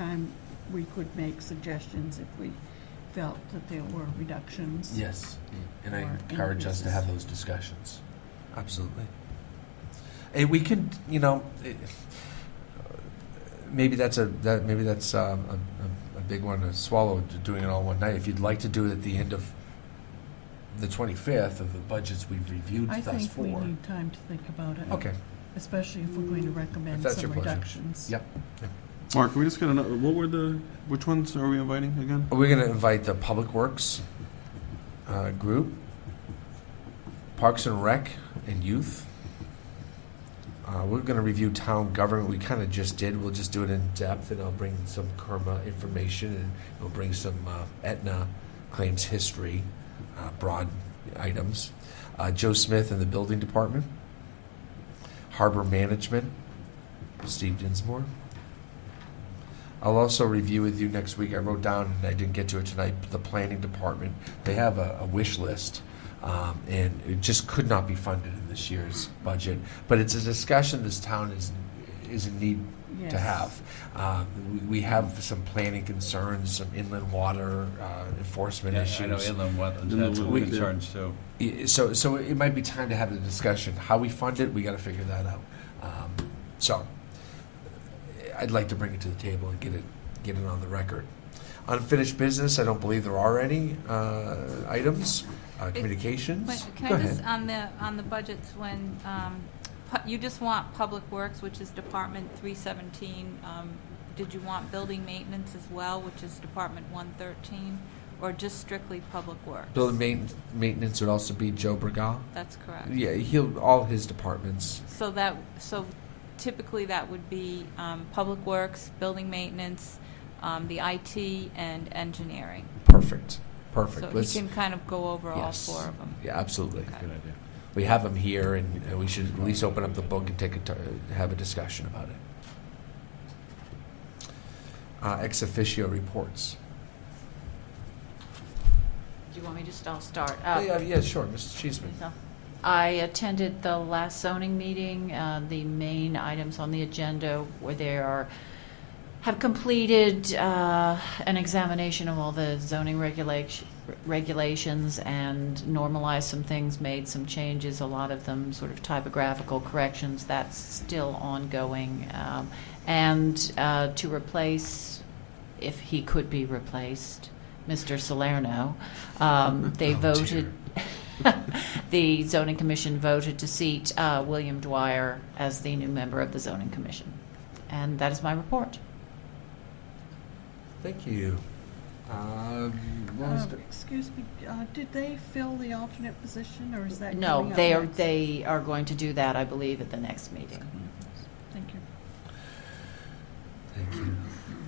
time, we could make suggestions if we felt that there were reductions. Yes, and I Or encourage us to increases. have those discussions. Absolutely. And we could, maybe that's a big one to swallow, doing it all one night. If you'd like to do it at the end of the 25th of the budgets we've reviewed I thus think far. we need time to think about it. Okay. Especially if we're going to If recommend that's some your pleasure. reductions. Yep. Mark, can we just get another, which ones are we inviting again? We're going to invite the Public Works group, Parks and Rec, and Youth. We're going to review town government. We kind of just did. We'll just do it in depth, and I'll bring some KERMA information, and we'll bring some Aetna claims history, broad items. Joe Smith in the building department. Harbor management, Steve Dinsmore. I'll also review with you next week. I wrote down, and I didn't get to it tonight, the planning department. They have a wish list, and it just could not be funded in this year's budget. But it's a discussion this town is in need to Yes. have. We have some planning concerns, some inland water enforcement issues. I know inland wetlands Inland had some wetlands, concerns too. So it might be time to have the discussion. How we fund it, we got to figure that out. So I'd like to bring it to the table and get it on the record. Unfinished business, I don't believe there are any items. Communications. Can Go I just, ahead. on the budgets, when, you just want Public Works, which is Department 317, did you want Building Maintenance as well, which is Department 113, or just strictly Public Works? Building maintenance would also be Joe Bergal. That's correct. Yeah, all his departments. So typically that would be Public Works, Building Maintenance, the IT, and Engineering. Perfect. So Let's- he can kind of go over all Yes. 4 of them. Yeah, absolutely. Okay. Good idea. We have them here, and we should at least open up the book and have a discussion about it. Ex officio reports. Do you want me to I'll start? Yeah, sure, Mrs. Cheeseman. I attended the last zoning meeting. The main items on the agenda where have completed an examination of all the zoning regulations and normalized some things, made some changes, a lot of them sort of typographical corrections. That's still ongoing. And to replace, if he could be replaced, Mr. Salerno, they voted... The zoning commission voted to seat William Dwyer as the new member of the zoning commission. And that is my report. Thank you. Excuse me, did they fill the alternate position, or is that No, coming up they are next? they are going to do that, I believe, at the next meeting. Thank you. Thank you.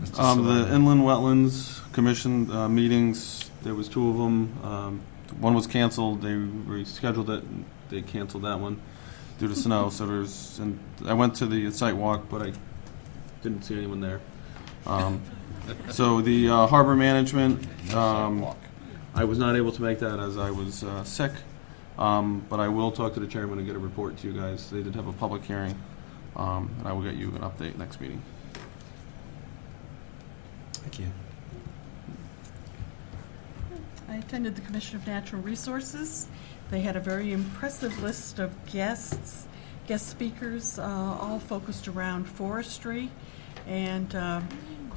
Mr. The Salerno. Inland Wetlands Commission meetings, there was 2 of them. One was canceled. They rescheduled it. And they canceled that one due to snow. So and I went to the site walk, but I didn't see anyone there. So the harbor management, I was not able to make that as I was sick, but I will talk to the chairman and get a report to you guys. They did have a public hearing, and I will get you an update next meeting. Thank you. I attended the Commission of Natural Resources. They had a very impressive list of guest speakers, all focused around forestry and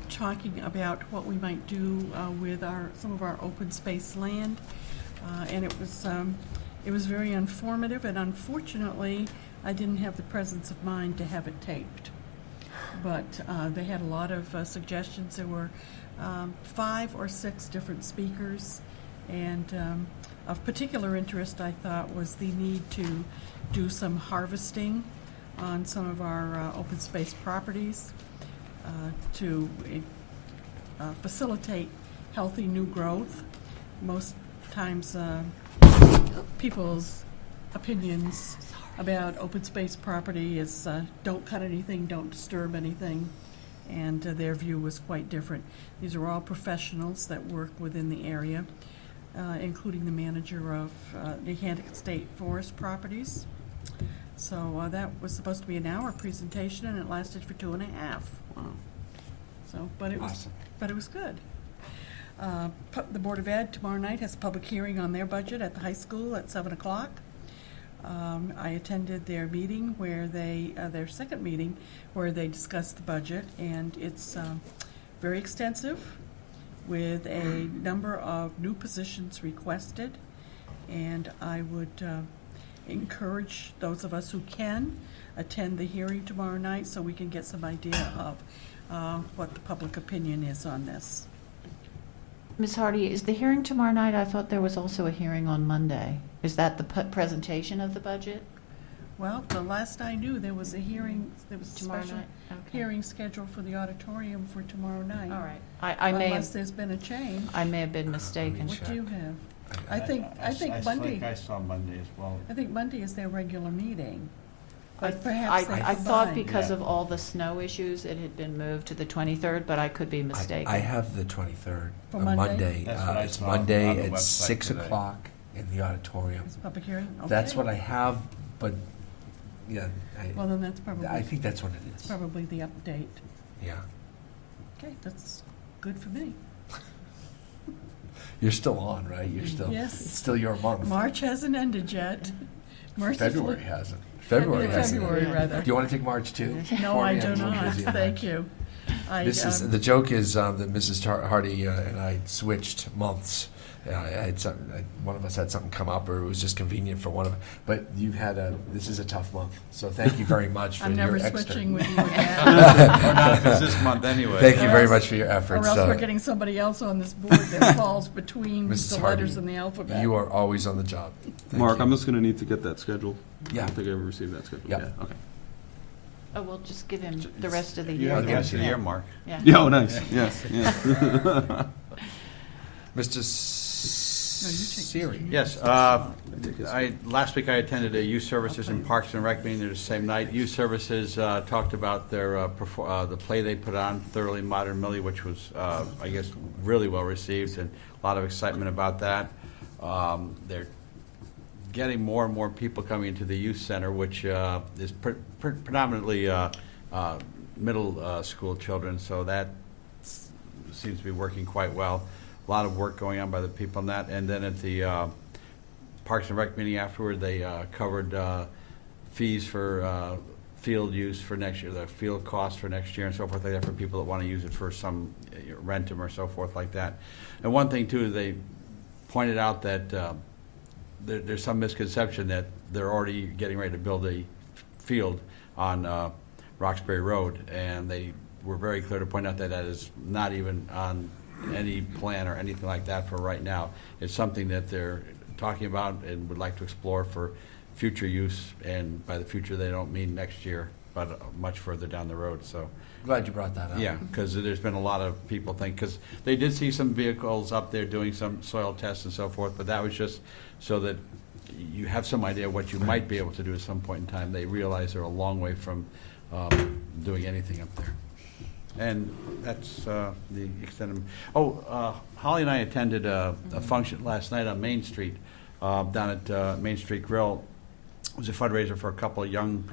talking about what we might do with some of our open space land. And it was very informative, and unfortunately, I didn't have the presence of mind to have it taped. But they had a lot of suggestions. There were 5 or 6 different speakers. And of particular interest, I thought, was the need to do some harvesting on some of our open space properties to facilitate healthy new growth. Most times people's opinions about open space property is don't cut anything, don't disturb anything, and their view was quite different. These are all professionals that work within the area, including the manager of the Handic State Forest Properties. So that was supposed to be an hour presentation, and it lasted for 2.5. Wow. So, but it was Awesome. good. The Board of Ed tomorrow night has a public hearing on their budget at the high school at 7 o'clock. I attended their meeting where their second meeting where they discussed the budget, and it's very extensive with a number of new positions requested. And I would encourage those of us who can attend the hearing tomorrow night so we can get some idea of what the public opinion is on this. Ms. Hardy, is the hearing tomorrow night? I thought there was also a hearing on Monday. Is that the presentation of the budget? Well, the last I knew, there was a hearing, there was a Tomorrow special night? Okay. hearing scheduled for the auditorium for tomorrow night. All right. I may Unless have, there's been a change. I may have been mistaken. What do you have? I think I Monday, think I saw Monday as well. I think Monday is their regular meeting. I But perhaps they I thought combine. because Yeah. of all the snow issues, it had been moved to the 23rd, but I could be mistaken. I have the 23rd, For a Monday? Monday. That's what I It's saw Monday on the at website 6 today. o'clock in the auditorium. It's a public hearing? That's Okay. what I have, but, yeah, Well, then that's I probably, think that's what it is. probably the update. Yeah. Okay, that's good for me. You're still on, right? You're still, Yes. it's still your month. March hasn't ended yet. Mercifully. February hasn't. February hasn't. February, rather. Do you want to take March too? No, For I me? do I'm a little not. busy on Thank that. you. The joke is that Mrs. Hardy and I switched months. One of us had something come up, or it was just convenient for one of us. But this is a tough month, so thank you very much for I'm your never extra. switching with you again. Or not if it's this month anyway. Thank you Or very else- much for your Or efforts. else we're getting somebody else on this board that falls between Mrs. the Hardy, letters in the alphabet. You are always on the job. Thank Mark, you. I'm just gonna need to get that schedule. I Yeah. don't think I ever received that schedule. Yeah. Okay. Oh, we'll just give him the rest of the You year. have the Okay. rest of the year, Mark. Yeah. Yeah, oh, nice, yes, yeah. Mr. No, you take Siri. this. Yes, last week I attended a youth services and Parks and Rec meeting, the same night. Youth services talked about their, the play they put on, Thoroughly Modern Millie, which was, I guess, really well received, and a lot of excitement about that. They're getting more and more people coming into the youth center, which is predominantly middle school children, so that seems to be working quite well. A lot of work going on by the people on that. And then at the Parks and Rec meeting afterward, they covered fees for field use for next year, the field costs for next year and so forth like that for people that want to use it for some, rent them or so forth like that. And one thing too, they pointed out that there's some misconception that they're already getting ready to build a field on Roxbury Road, and they were very clear to point out that that is not even on any plan or anything like that for right now. It's something that they're talking about and would like to explore for future use, and by the future they don't mean next year, but much further down the road. So Glad you brought that up. yeah, because there's been a lot of people think, because they did see some vehicles up there doing some soil tests and so forth, but that was just so that you have some idea what you might be able to do at some point in time. They realize they're a long way from doing anything up there. And that's the extent of, Holly and I attended a function last night on Main Street, down at Main Street Grill. It was a fundraiser for a couple of young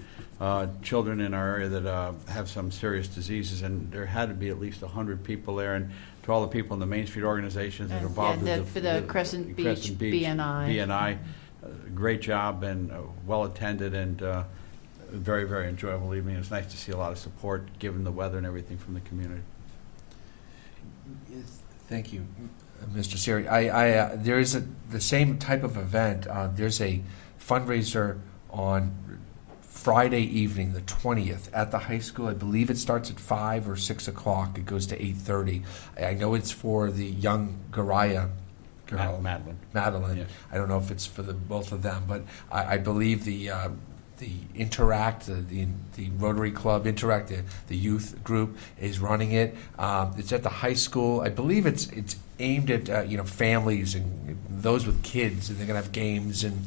children in our area that have some serious diseases, and there had to be at least 100 people there. And to all the people in the Main Street organizations that are And, involved yeah, with for the Crescent Beach BNI. BNI, great job and well attended and very, very enjoyable evening. It was nice to see a lot of support, given the weather and everything, from the community. Thank you, Mr. Siri. There is the same type of event. There's a fundraiser on Friday evening, the 20th, at the high school. I believe it starts at 5 or 6 o'clock. It goes to 8:30. I know it's for the young Garaya girl, Madeline. Yes. I don't know if it's for the both of them, but I believe the Interact, the Rotary Club Interact, the youth group is running it. It's at the high school. I believe it's aimed at families and those with kids, and they're gonna have games and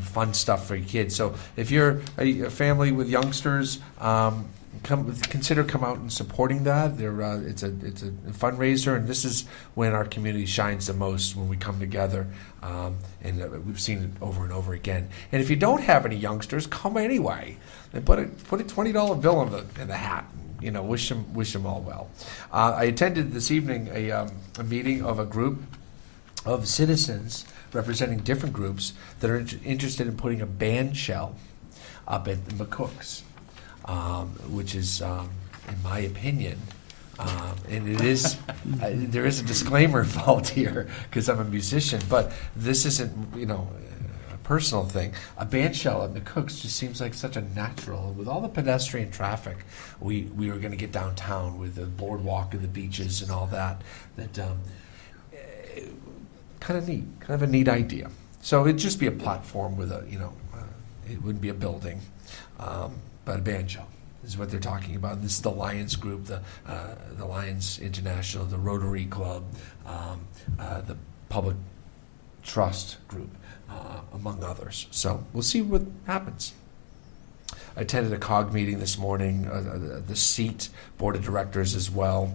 fun stuff for your kids. So if you're a family with youngsters, consider come out and supporting that. It's a fundraiser, and this is when our community shines the most, when we come together. And we've seen it over and over again. And if you don't have any youngsters, come anyway. And put a $20 bill in the hat. wish them all well. I attended this evening a meeting of a group of citizens representing different groups that are interested in putting a band shell up at the McCook's, which is, in my opinion, and it is, there is a disclaimer involved here because I'm a musician, but this isn't, a personal thing. A band shell at McCook's just seems like such a natural, with all the pedestrian traffic we were going to get downtown with the boardwalk and the beaches and all that, kind of a neat idea. So it'd just be a platform with it wouldn't be a building, but a band shell is what they're talking about. And this is the Lions group, the Lions International, the Rotary Club, the Public Trust group, among others. So we'll see what happens. I attended a COG meeting this morning, the SEAT Board of Directors as well.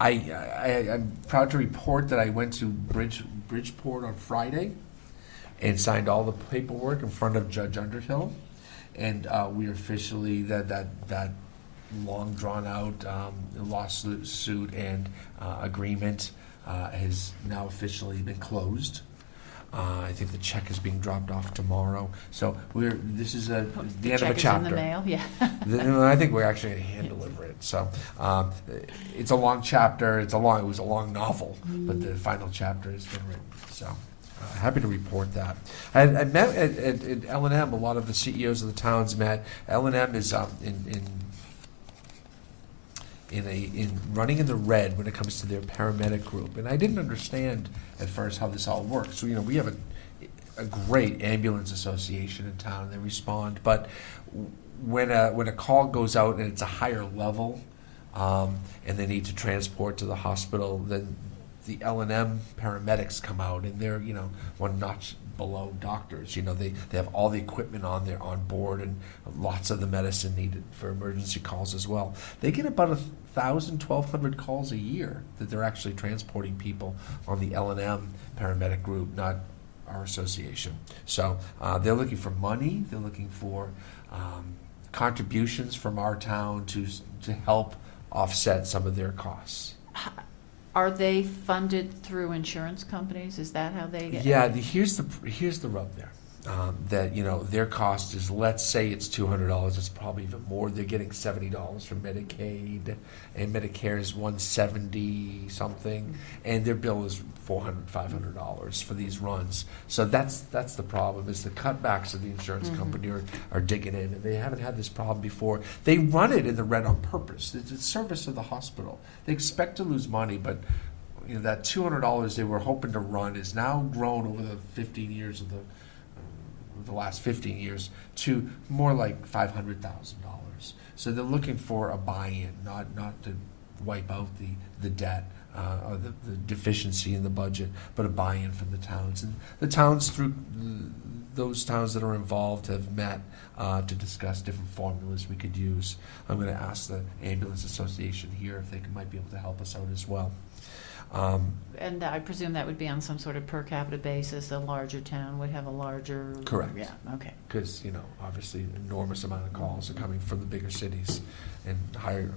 I'm proud to report that I went to Bridgeport on Friday and signed all the paperwork in front of Judge Underhill, and we officially that long drawn out lawsuit and agreement has now officially been closed. I think the check is being dropped off tomorrow. So this is the end of a check chapter. is in the mail, yeah. I think we're actually going to hand deliver it. So it's a long chapter. It was a long novel, but the final chapter has been written. So happy to report that. I met at L&M. A lot of the CEOs of the towns met. L&M is in running in the red when it comes to their paramedic group, and I didn't understand at first how this all works. So we have a great ambulance association in town. They respond, but when a call goes out and it's a higher level, and they need to transport to the hospital, then the L&M paramedics come out, and they're one notch below doctors. They have all the equipment on board, and lots of the medicine needed for emergency calls as well. They get about 1,200 calls a year that they're actually transporting people on the L&M paramedic group, not our association. So they're looking for money. They're looking for contributions from our town to help offset some of their costs. Are they funded through insurance companies? Is that how they get? Yeah, here's the rub there. That their cost is, let's say it's $200. It's probably even more. They're getting $70 from Medicaid, and Medicare is $170 something, and their bill is $400, $500 for these runs. So that's the problem. Is the cutbacks of the insurance company are digging in, and they haven't had this problem before. They run it in the red on purpose. It's a service of the hospital. They expect to lose money, but that $200 they were hoping to run is now grown over the 15 years of the last 15 years to more like $500,000. So they're looking for a buy-in, not to wipe out the debt or the deficiency in the budget, but a buy-in from the towns. And the towns, through those towns that are involved, have met to discuss different formulas we could use. I'm going to ask the Ambulance Association here if they might be able to help us out as well. And I presume that would be on some sort of per capita basis. A larger town would have a larger... Correct. Yeah, okay. Because, obviously an enormous amount of calls are coming from the bigger cities and higher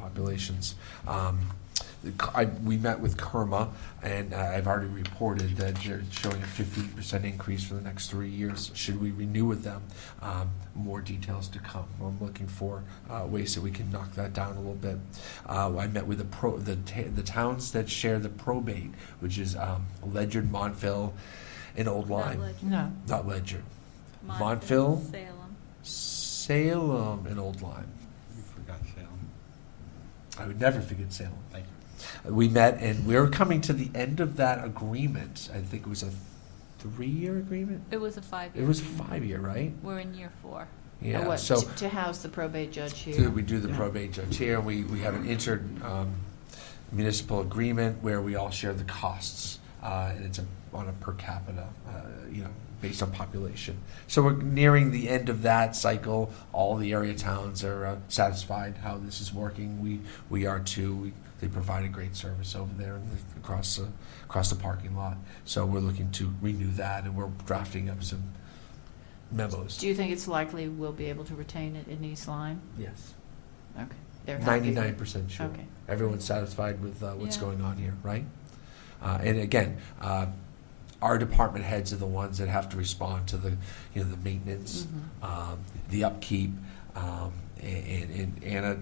populations. We met with KERMA, and I've already reported that they're showing a 15% increase for the next 3 years. Should we renew with them? More details to come. I'm looking for ways that we can knock that down a little bit. I met with the towns that share the probate, which is Ledyard, Montville, and Old Lyme. No. Not Ledyard. Montville, Salem. Salem, and Old Lyme. You forgot Salem. I would never forget Salem. Thank you. We met, and we were coming to the end of that agreement. I think it was a 3-year agreement. It was a 5-year. It was 5-year, right? We're in year 4. Yeah. What, So to house the probate judge here? we do the probate judge here. We have an municipal agreement where we all share the costs, and it's on a per capita, based on population. So we're nearing the end of that cycle. All the area towns are satisfied how this is working. We are too. They provide a great service over there and across the parking lot. So we're looking to renew that, and we're drafting up some memos. Do you think it's likely we'll be able to retain it in East Lyme? Yes. Okay. They're happy. 99% sure. Okay. Everyone's satisfied with what's Yeah. going on here, right? And again, our department heads are the ones that have to respond to the maintenance, Mhm. the upkeep, and Anna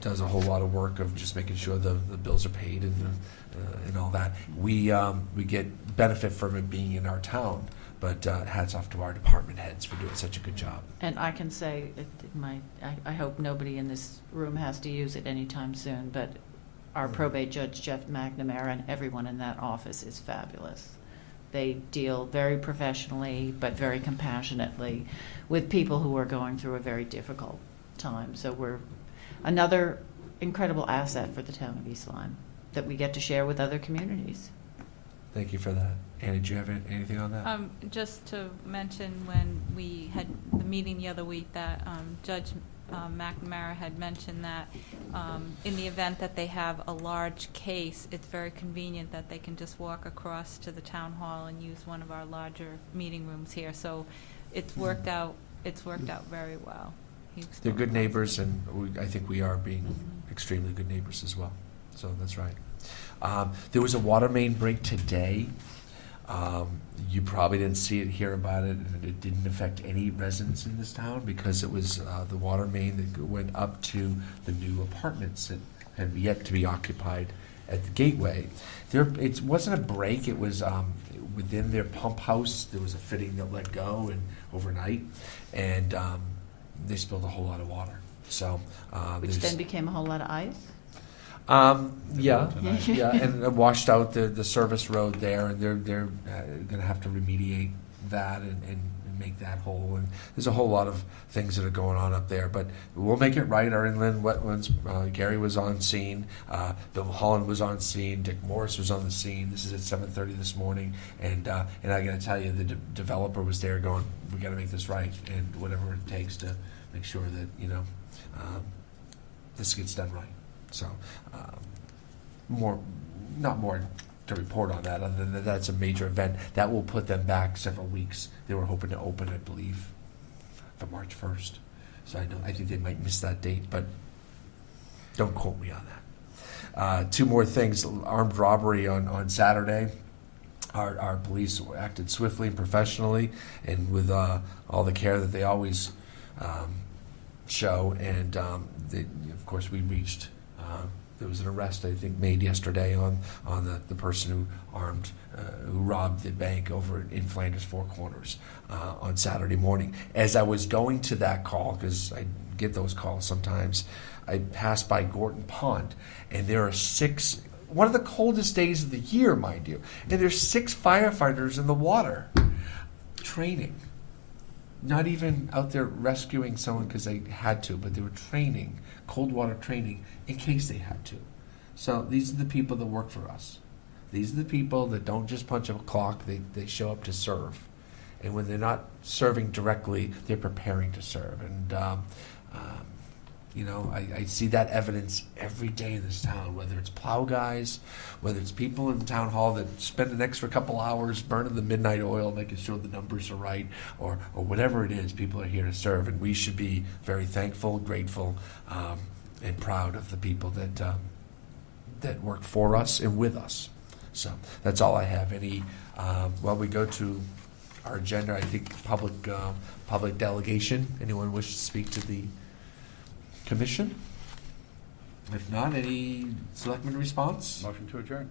does a whole lot of work of just making sure the bills are paid and all that. We get benefit from it being in our town, but hats off to our department heads for doing such a good job. And I can say, I hope nobody in this room has to use it anytime soon, but our probate judge, Jeff McNamara, and everyone in that office is fabulous. They deal very professionally, but very compassionately with people who are going through a very difficult time. So we're another incredible asset for the town of East Lyme that we get to share with other communities. Thank you for that. Anna, did you have anything on that? Just to mention, when we had the meeting the other week, that Judge McNamara had mentioned that in the event that they have a large case, it's very convenient that they can just walk across to the town hall and use one of our larger meeting rooms here. So it's worked out. It's worked out very well. They're good neighbors, and I think we are being extremely good neighbors as well. So that's right. There was a water main break today. You probably didn't see it, hear about it, and it didn't affect any residents in this town because it was the water main that went up to the new apartments that have yet to be occupied at the gateway. It wasn't a break. It was within their pump house. There was a fitting that let go and overnight, and they spilled a whole lot of water. So Which then became a whole lot of ice? Yeah, and it washed out the service road there, and they're going to have to remediate that and make that whole. And there's a whole lot of things that are going on up there, but we'll make it right. Our inland wetlands, Gary was on scene, Bill Holland was on scene, Dick Morris was on the scene. This is at 7:30 this morning, and I got to tell you, the developer was there going, we got to make this right, and whatever it takes to make sure that this gets done right. So, not more to report on that, other than that's a major event. That will put them back several weeks. They were hoping to open, I believe, for March 1st. So I think they might miss that date, but don't quote me on that. Two more things. Armed robbery on Saturday. Our police acted swiftly and professionally, and with all the care that they always show. And of course, we reached. There was an arrest, I think, made yesterday on the person who robbed the bank over in Flanders Four Corners on Saturday morning. As I was going to that call, because I get those calls sometimes, I passed by Gorton Pond, and there are 6. One of the coldest days of the year, mind you, and there's 6 firefighters in the water training. Not even out there rescuing someone because they had to, but they were training, cold water training, in case they had to. So these are the people that work for us. These are the people that don't just punch a clock, they show up to serve. And when they're not serving directly, they're preparing to serve. And, I see that evidence every day in this town, whether it's plow guys, whether it's people in the town hall that spend an extra couple hours burning the midnight oil, making sure the numbers are right, or whatever it is, people are here to serve. And we should be very thankful, grateful, and proud of the people that work for us and with us. So that's all I have. We go to our agenda, I think public delegation. Anyone wish to speak to the commission? If not, any selectmen response? Motion to adjourn.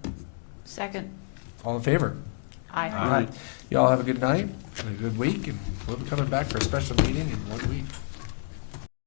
Second. All in favor? Aye. All right. You all have a good night and a good week, and we'll be coming back for a special meeting in 1 week.